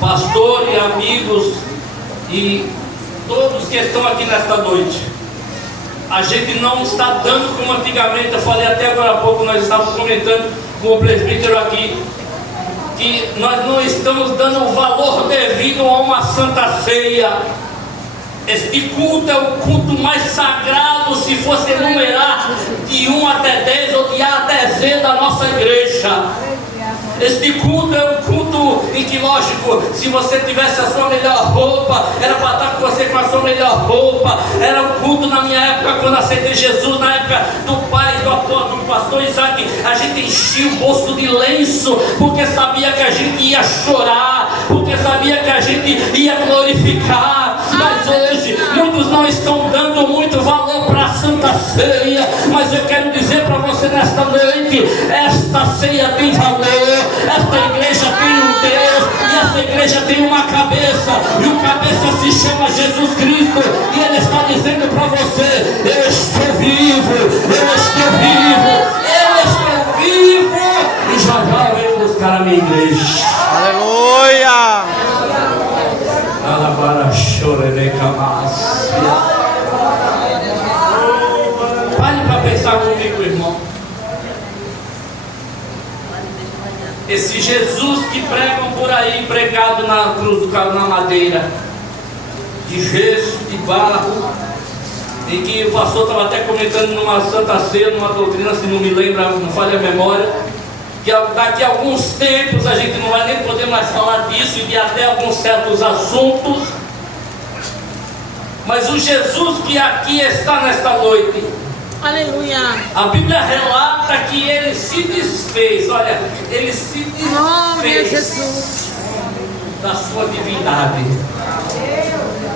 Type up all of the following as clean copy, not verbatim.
pastor e amigos e todos que estão aqui nesta noite. A gente não está dando como antigamente. Eu falei até agora há pouco, nós estávamos comentando com o presbítero aqui, que nós não estamos dando o valor devido a uma santa ceia. Este culto é o culto mais sagrado, se fosse enumerar de 1 até 10 ou de A até Z da nossa igreja. Este culto é um culto em que, lógico, se você tivesse a sua melhor roupa, era para estar com você com a sua melhor roupa. Era um culto na minha época, quando aceitei Jesus, na época do pai, do pastor Isaac, a gente enchia o bolso de lenço, porque sabia que a gente ia chorar, porque sabia que a gente ia glorificar. Mas hoje, muitos não estão dando muito valor para a Santa Ceia. Mas eu quero dizer para você nesta noite, esta ceia tem valor. Esta igreja tem um Deus, e esta igreja tem uma cabeça, e o cabeça se chama Jesus Cristo, e Ele está dizendo para você: eu estou vivo, eu estou vivo, eu estou vivo, e já já eu venho buscar a minha igreja. Aleluia! Pare para pensar comigo, irmão. Esse Jesus que pregam por aí, pregado na cruz do carro, na madeira, de gesso, de barro, em que o pastor estava até comentando numa santa ceia, numa doutrina, se não me lembra, não falha a memória, que daqui a alguns tempos a gente não vai nem poder mais falar disso e de até alguns certos assuntos, mas o Jesus que aqui está nesta noite, aleluia, a Bíblia relata que ele se desfez, olha, ele se desfez da sua divindade.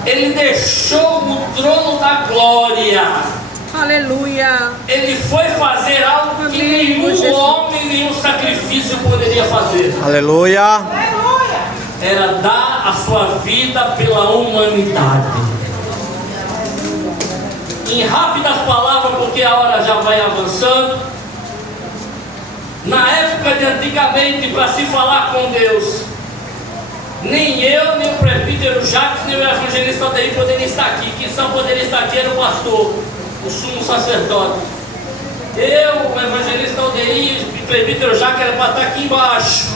Ele deixou o trono da glória. Aleluia. Ele foi fazer algo que nenhum homem, nenhum sacrifício poderia fazer. Aleluia. Era dar a sua vida pela humanidade. Em rápidas palavras, porque a hora já vai avançando. Na época de antigamente, para se falar com Deus, nem eu, nem o presbítero Jacques, nem o evangelista Aldeir poderia estar aqui. Quem só poderia estar aqui era o pastor, o sumo sacerdote. Eu, o evangelista Aldeir e o presbítero Jacques era para estar aqui embaixo.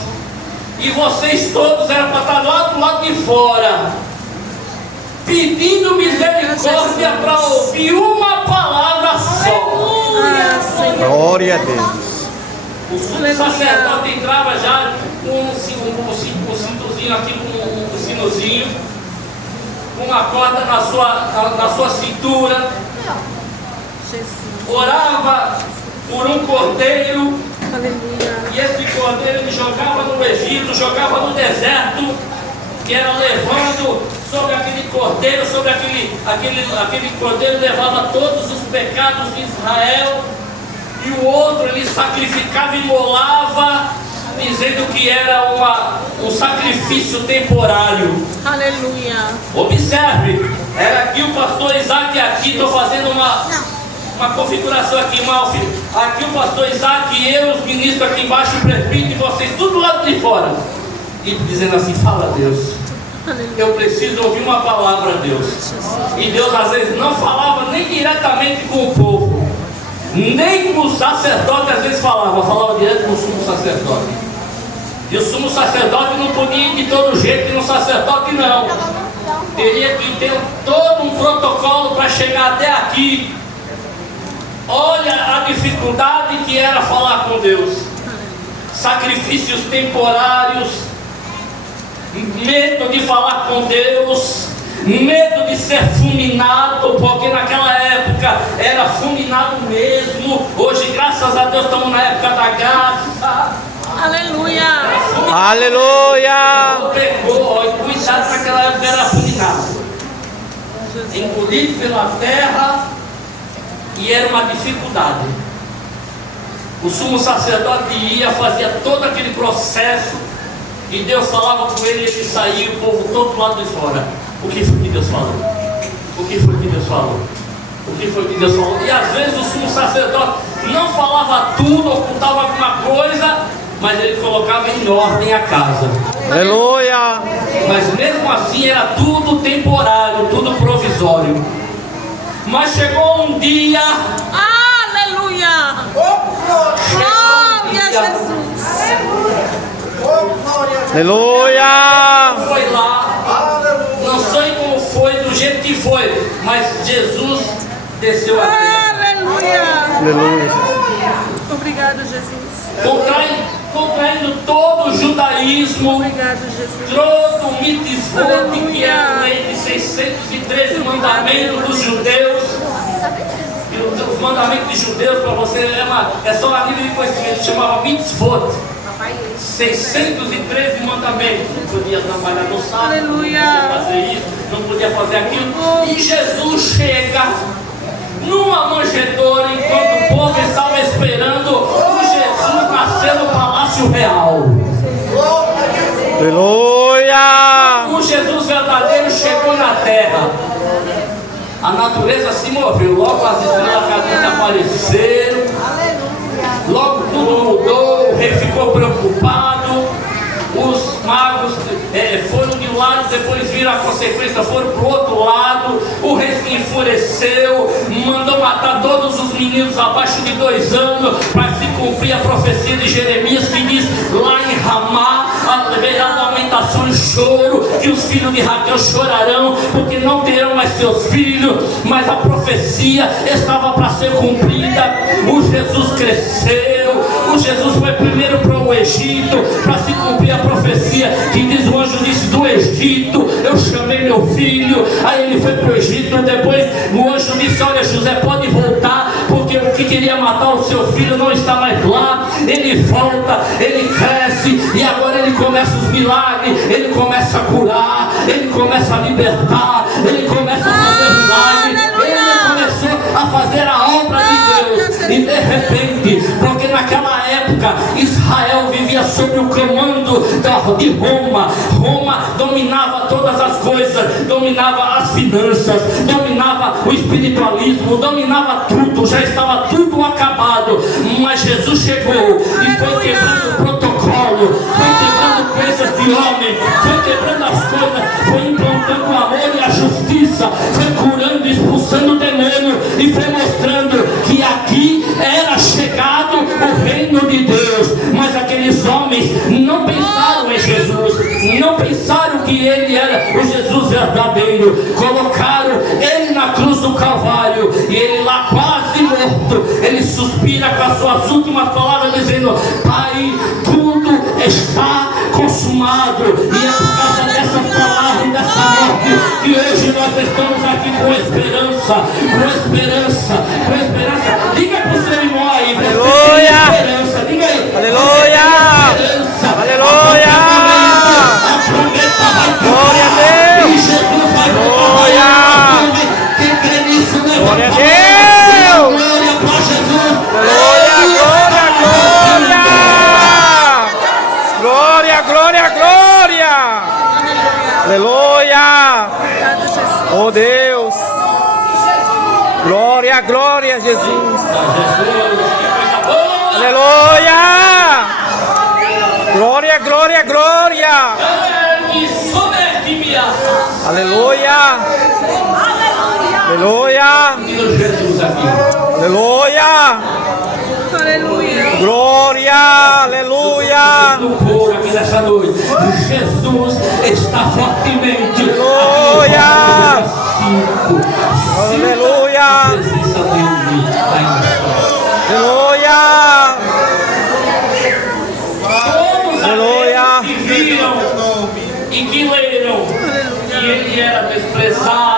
E vocês todos eram para estar lá do lado de fora, pedindo misericórdia para ouvir uma palavra só. Glória a Deus. O sumo sacerdote entrava já com um cintozinho aqui, com um sinozinho, com uma corda na sua cintura, orava por um cordeiro, e esse cordeiro ele jogava no Egito, jogava no deserto, que era levando sobre aquele cordeiro, sobre aquele cordeiro levava todos os pecados de Israel, e o outro ele sacrificava e imolava, dizendo que era um sacrifício temporário. Aleluia. Observe, era aqui o pastor Isaac, aqui estou fazendo uma configuração aqui, Malfi. Aqui o pastor Isaac e eu, os ministros aqui embaixo, o presbítero e vocês, tudo do lado de fora. E dizendo assim: fala, Deus. Eu preciso ouvir uma palavra, Deus. E Deus às vezes não falava nem diretamente com o povo, nem com o sacerdote às vezes falava direto com o sumo sacerdote. E o sumo sacerdote não podia ir de todo jeito, e no sacerdote não. Teria que ter todo um protocolo para chegar até aqui. Olha a dificuldade que era falar com Deus. Sacrifícios temporários, medo de falar com Deus, medo de ser fulminado, porque naquela época era fulminado mesmo. Hoje, graças a Deus, estamos na época da graça. Aleluia. Aleluia. Pecou, e cuidado, naquela época era fulminado, engolido pela terra, e era uma dificuldade. O sumo sacerdote ia, fazia todo aquele processo, e Deus falava com ele, ele saía, o povo todo lado de fora. O que foi que Deus falou? O que foi que Deus falou? O que foi que Deus falou? E às vezes o sumo sacerdote não falava tudo, ocultava alguma coisa, mas ele colocava em ordem a casa. Aleluia. Mas mesmo assim era tudo temporário, tudo provisório. Mas chegou um dia, Aleluia. Glória a Jesus. Aleluia. foi lá, não sei como foi, do jeito que foi, mas Jesus desceu a terra. Aleluia. Aleluia. Obrigado, Jesus. Contraindo todo o judaísmo, Obrigado, Jesus. todo o mitzvot, que é a lei de 613 mandamentos dos judeus. E os mandamentos de judeus, para você, é só a nível de conhecimento, chamava mitzvot. 613 mandamentos. Não podia trabalhar no sábado, Aleluia. não podia fazer isso, não podia fazer aquilo. E Jesus chega numa manjedoura enquanto o povo estava esperando o Jesus nascer no Palácio Real. Aleluia. O Jesus verdadeiro chegou na terra. A natureza se moveu, logo as estrelas cadentes apareceram, logo tudo mudou, o rei ficou preocupado, os magos foram de um lado, depois viram a consequência, foram para o outro lado, o rei se enfureceu, mandou matar todos os meninos abaixo de 2 anos, para se cumprir a profecia de Jeremias, que diz lá em Ramá, haverá lamentação e choro, que os filhos de Raquel chorarão, porque não terão mais seus filhos, mas a profecia estava para ser cumprida. O Jesus cresceu, o Jesus foi primeiro para o Egito, para se cumprir a profecia, que diz, o anjo disse, do Egito eu chamei meu filho. Aí ele foi para o Egito, depois o anjo disse, olha José, pode voltar, porque o que queria matar o seu filho não está mais lá. Ele volta, ele cresce, e agora ele começa os milagres, ele começa a curar, ele começa a libertar, ele começa a fazer milagres, ele começou a fazer a obra de Deus. E de repente, porque naquela época Israel vivia sob o comando de Roma. Roma dominava todas as coisas, dominava as finanças, dominava o espiritualismo, dominava tudo, já estava tudo acabado. Mas Jesus chegou e foi quebrando o protocolo, foi quebrando coisas de homem, foi quebrando as coisas, foi implantando o amor e a justiça, foi curando, expulsando o demônio, e foi mostrando que aqui era chegado o reino de Deus. Mas aqueles homens não pensaram em Jesus, não pensaram que ele era o Jesus verdadeiro. Colocaram ele na cruz do Calvário, e ele lá quase morto, ele suspira com as suas últimas palavras dizendo, Pai, tudo está consumado. E é por causa dessa palavra e dessa morte que hoje nós estamos aqui com esperança, com esperança, com esperança. Diga para o seu irmão aí, você tem esperança, diga aí. Aleluia. Aleluia. Glória a Deus. E Jesus vai Glória. quem crê nisso, né? Glória a Deus. Glória para Jesus. Glória, glória, glória. Glória, glória, glória. Aleluia. Oh Deus. Glória, glória, Jesus. Aleluia. Glória, glória, glória. Aleluia. Aleluia. Jesus aqui. Aleluia. Aleluia. Glória. Aleluia. No coro aqui nessa noite, Jesus está fortemente. Aleluia. Aleluia. A presença dele está em nós. Aleluia. Todos Aleluia. aqueles que viram e que leram que ele era desprezado,